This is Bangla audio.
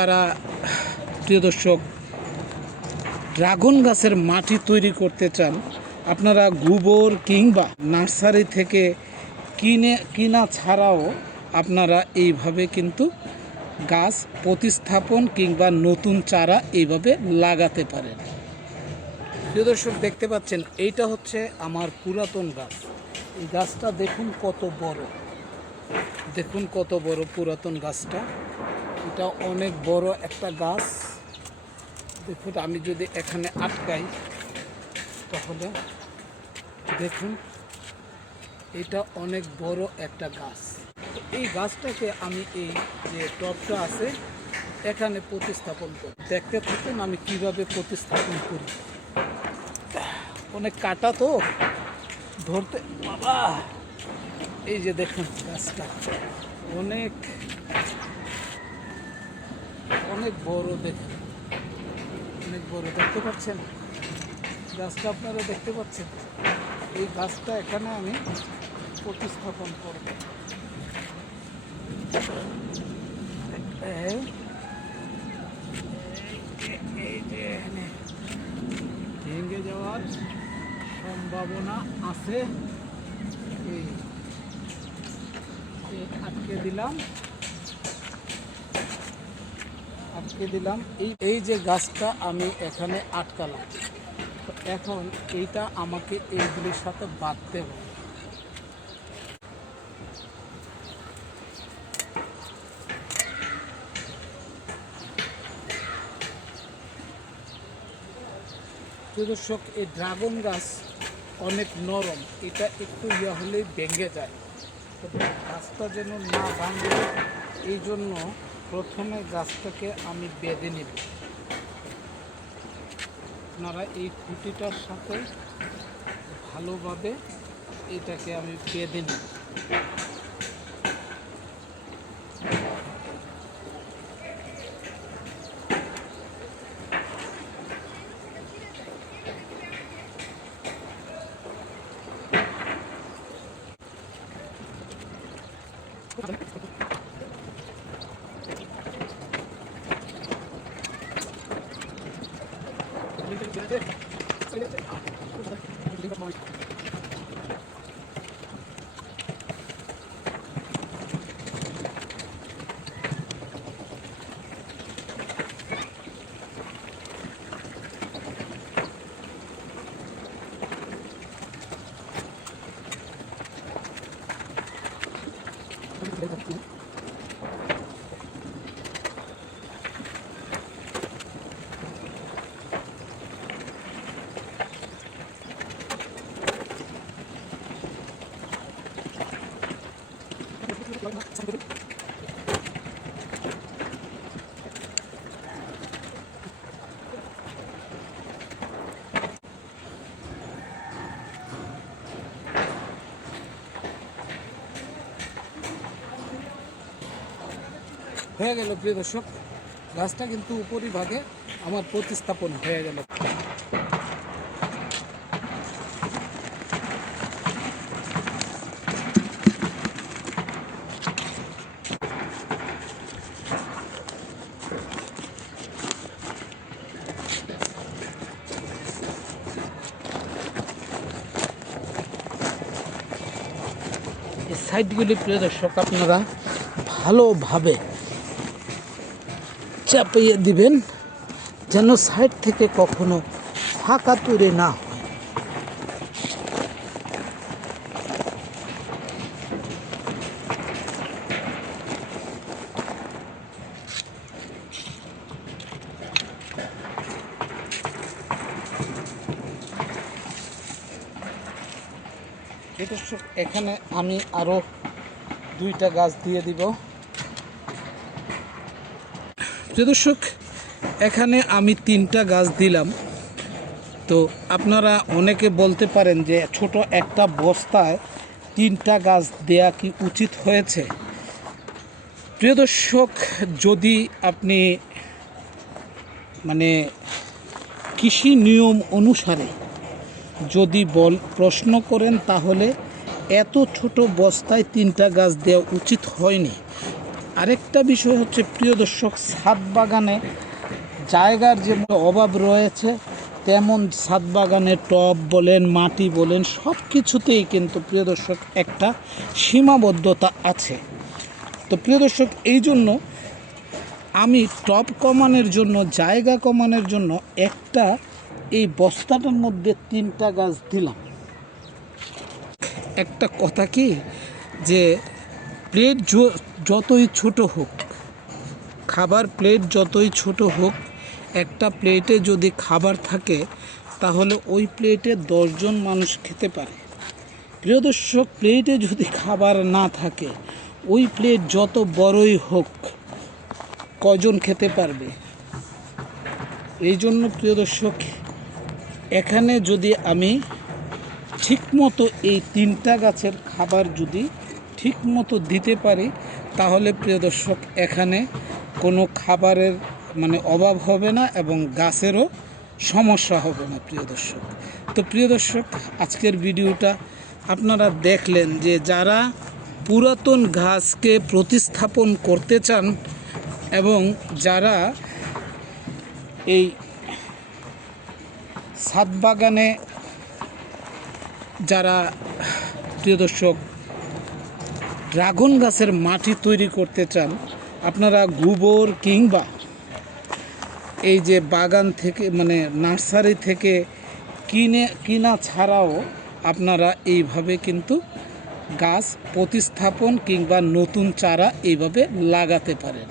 যারা প্রিয় দর্শক, ড্রাগন গাছের মাটি তৈরি করতে চান, আপনারা গোবর কিংবা নার্সারি থেকে কিনে, কিনা ছাড়াও আপনারা এইভাবে কিন্তু গাছ প্রতিস্থাপন কিংবা নতুন চারা এইভাবে লাগাতে পারেন। প্রিয় দর্শক, দেখতে পাচ্ছেন, এইটা হচ্ছে আমার পুরাতন গাছ। এই গাছটা দেখুন কত বড়। দেখুন কত বড় পুরাতন গাছটা। এটা অনেক বড় একটা গাছ। দেখুন, আমি যদি এখানে আটকাই, তাহলে দেখুন, এটা অনেক বড় একটা গাছ। এই গাছটাকে আমি এই যে টবটা আছে, এখানে প্রতিস্থাপন করি দেখতে থাকুন আমি কীভাবে প্রতিস্থাপন করি। অনেক কাটা তো, ধরতে বাবা! এই যে দেখুন গাছটা, অনেক অনেক বড় দেখুন। অনেক বড়, দেখতে পাচ্ছেন? গাছটা আপনারা দেখতে পাচ্ছেন? এই গাছটা এখানে আমি প্রতিস্থাপন করব। ভেঙে যাওয়ার সম্ভাবনা আছে। আটকে দিলাম। আটকে দিলাম। এই এই যে গাছটা আমি এখানে আটকালাম, তো এখন এইটা আমাকে এইগুলির সাথে বাঁধতে হবে। দর্শক, এই ড্রাগন গাছ অনেক নরম, এটা একটু ইয়া হলেই ভেঙে যায়। গাছটা যেন না ভাঙে, এই জন্য প্রথমে গাছটাকে আমি বেঁধে নেব। আপনারা এই খুঁটিটার সাথে ভালোভাবে এটাকে আমি বেঁধে নেব। Thank you. হয়ে গেল প্রিয় দর্শক। গাছটা কিন্তু উপরিভাগে আমার প্রতিস্থাপন হয়ে গেল এই সাইডগুলি প্রিয় দর্শক, আপনারা ভালোভাবে চাপিয়ে দিবেন, যেন সাইড থেকে কখনো ফাঁকা তৈরি না হয়। সব- এখানে আমি আরও দুইটা গাছ দিয়ে দিব। প্রিয় এখানে আমি তিনটা গাছ দিলাম। তো আপনারা অনেকে বলতে পারেন যে ছোট একটা বস্তায় তিনটা গাছ দেয়া কি উচিত হয়েছে? প্রিয় দর্শক, যদি আপনি মানে কৃষি নিয়ম অনুসারে যদি বল প্রশ্ন করেন তাহলে এত ছোট বস্তায় তিনটা গাছ দেওয়া উচিত হয়নি। আরেকটা বিষয় হচ্ছে, প্রিয় দর্শক, ছাদ বাগানে জায়গার যে অভাব রয়েছে, তেমন ছাদ বাগানে টব বলেন, মাটি বলেন সব কিছুতেই কিন্তু, প্রিয় দর্শক, একটা সীমাবদ্ধতা আছে। তো প্রিয় দর্শক, এই জন্য আমি টপ কমানোর জন্য, জায়গা কমানোর জন্য একটা এই বস্তাটার মধ্যে তিনটা গাছ দিলাম। একটা কথা কি? যে প্লেট যতই ছোট হোক, খাবার প্লেট যতই ছোট হোক, একটা প্লেটে যদি খাবার থাকে, তাহলে ওই প্লেটে দশজন মানুষ খেতে পারে। প্রিয় দর্শক প্লেটে যদি খাবার না থাকে, ওই প্লেট যত বড়ই হোক, কজন খেতে পারবে? এই জন্য প্রিয় দর্শক এখানে যদি আমি ঠিকমতো এই তিনটা গাছের খাবার যদি ঠিকমতো দিতে পারি, তাহলে প্রিয় দর্শক, এখানে কোনো খাবারের মানে অভাব হবে না এবং গাছেরও সমস্যা হবে না, প্রিয় দর্শক। তো প্রিয় দর্শক, আজকের ভিডিওটা আপনারা দেখলেন যে যারা পুরাতন ঘাসকে প্রতিস্থাপন করতে চান এবং যারা এই ছাদ বাগানে যারা প্রিয় দর্শক, ড্রাগন গাছের মাটি তৈরি করতে চান, আপনারা গোবর কিংবা এই যে বাগান থেকে মানে নার্সারি থেকে কিনে, কিনা ছাড়াও আপনারা এইভাবে কিন্তু গাছ প্রতিস্থাপন কিংবা নতুন চারা এইভাবে লাগাতে পারেন।